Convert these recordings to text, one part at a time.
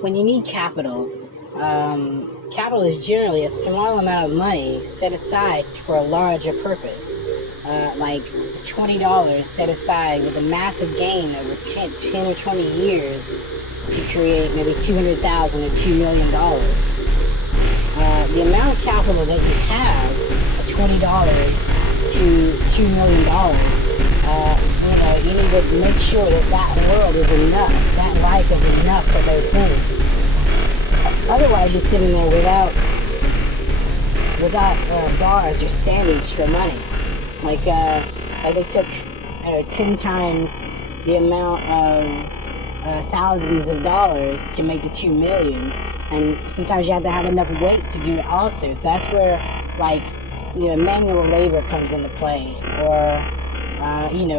when you need capital, capital is generally a small amount of money set aside for a larger purpose. Like $20 set aside with a massive gain over 10 or 20 years to create maybe $200,000 or $2 million. The amount of capital that you have, $20 to $2 million, you need to make sure that world is enough, that life is enough for those things. Otherwise, you're sitting there without bars or standards for money. Like they took 10 times the amount of thousands of dollars to make the 2 million, and sometimes you have to have enough weight to do it also. So that's where manual labor comes into play, or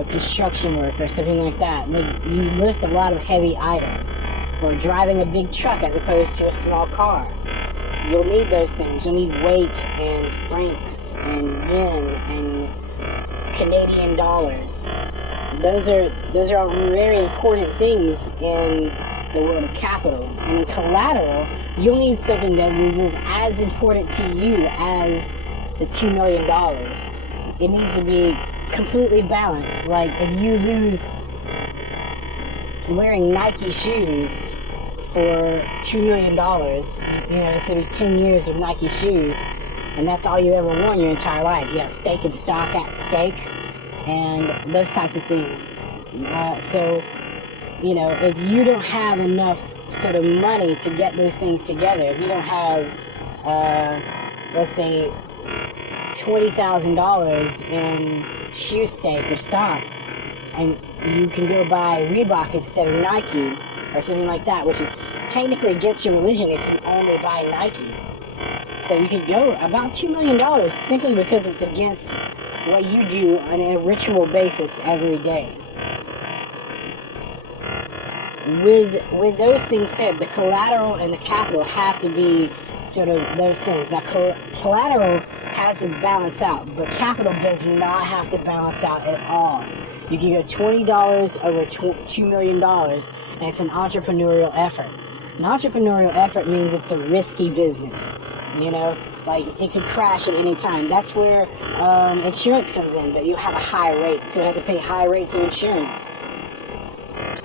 construction work or something like that. You lift a lot of heavy items, or driving a big truck as opposed to a small car. You'll need those things. You'll need weight and francs and yen and Canadian dollars. Those are all very important things in the world of capital. And in collateral, you'll need something that is as important to you as the $2 million. It needs to be completely balanced. Like, if you lose wearing Nike shoes for $2 million, it's going to be 10 years of Nike shoes, and that's all you ever worn your entire life. You have stake and stock at stake, and those types of things. So, if you don't have enough sort of money to get those things together, if you don't have, let's say, $20,000 in shoe stake or stock, and you can go buy Reebok instead of Nike or something like that, which is technically against your religion if you only buy Nike. So you could go about $2 million simply because it's against what you do on a ritual basis every day. With those things said, the collateral and the capital have to be sort of those things. Now, collateral has to balance out, but capital does not have to balance out at all. You can go $20 over $2 million, and it's an entrepreneurial effort. An entrepreneurial effort means it's a risky business. Like, it could crash at any time. That's where insurance comes in, but you have a high rate, so you have to pay high rates of insurance.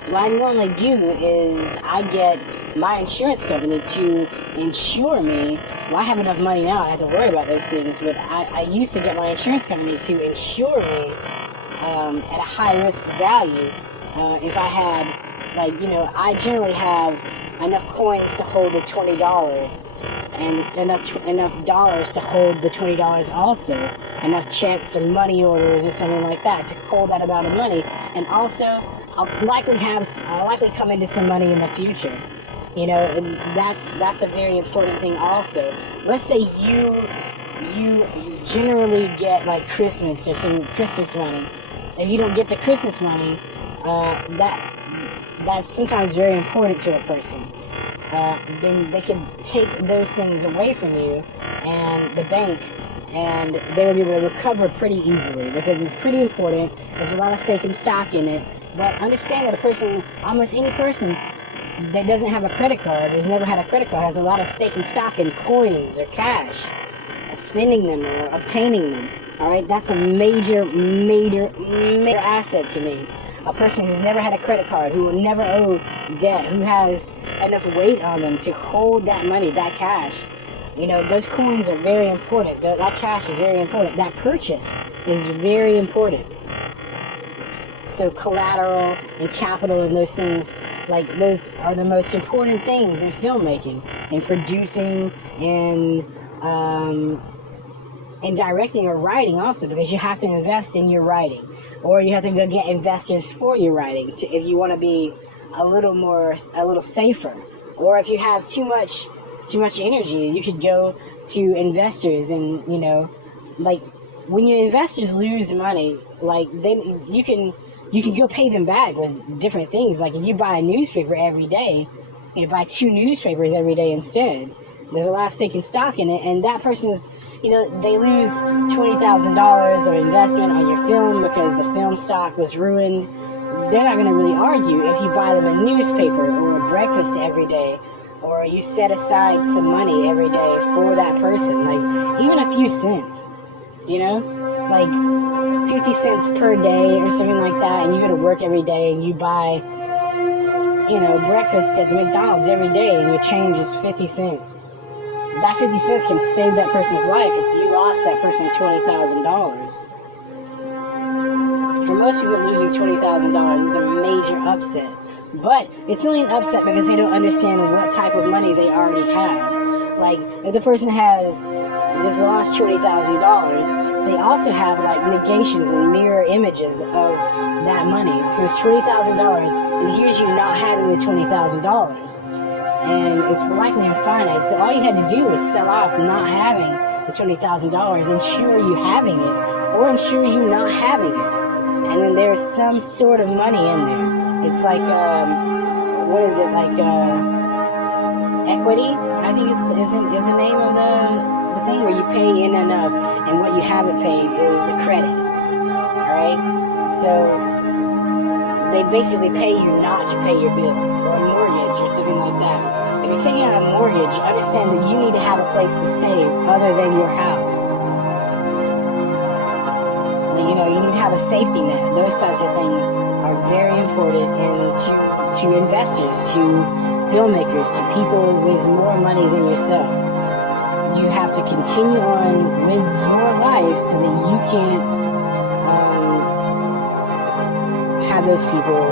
What I normally do is I get my insurance company to insure me. Well, I have enough money now, I don't have to worry about those things, but I used to get my insurance company to insure me at a high risk value. If I had, I generally have enough coins to hold the $20, and enough dollars to hold the $20 also, enough checks or money orders or something like that to hold that amount of money, and also I'll likely come into some money in the future, and that's a very important thing also. Let's say you generally get like Christmas or some Christmas money. If you don't get the Christmas money, that's sometimes very important to a person. Then they can take those things away from you and the bank, and they will be able to recover pretty easily because it's pretty important. There's a lot of stake and stock in it. But understand that almost any person that doesn't have a credit card, who's never had a credit card, has a lot of stake and stock in coins or cash, or spending them or obtaining them. All right, that's a major asset to me. A person who's never had a credit card, who will never owe debt, who has enough weight on them to hold that money, that cash. Those coins are very important. That cash is very important. That purchase is very important. So collateral and capital and those things, those are the most important things in filmmaking, in producing, in directing or writing also, because you have to invest in your writing, or you have to go get investors for your writing if you want to be a little safer. Or if you have too much energy, you could go to investors, and when your investors lose money, then you can go pay them back with different things. Like, if you buy a newspaper every day, buy 2 newspapers every day instead. There's a lot of stake and stock in it, and that person's, they lose $20,000 of investment on your film because the film stock was ruined. They're not going to really argue if you buy them a newspaper or a breakfast every day, or you set aside some money every day for that person, like even a few cents, you know, like 50 cents per day or something like that, and you go to work every day and you buy, you know, breakfast at the McDonald's every day, and your change is 50 cents. That 50 cents can save that person's life if you lost that person $20,000. For most people, losing $20,000 is a major upset. But it's only an upset because they don't understand what type of money they already have. Like, if the person has just lost $20,000, they also have, like, negations and mirror images of that money. So it's $20,000, and here's you not having the $20,000. And it's likely infinite. So all you had to do was sell off not having the $20,000, ensure you having it, or ensure you not having it. And then there's some sort of money in there. It's like, what is it, like, equity? I think is the name of the thing where you pay in enough, and what you haven't paid is the credit. Alright? So, they basically pay you not to pay your bills, or a mortgage, or something like that. If you're taking out a mortgage, understand that you need to have a place to stay other than your house. You know, you need to have a safety net. Those types of things are very important to investors, to filmmakers, to people with more money than yourself. You have to continue on with your life so that you can have those people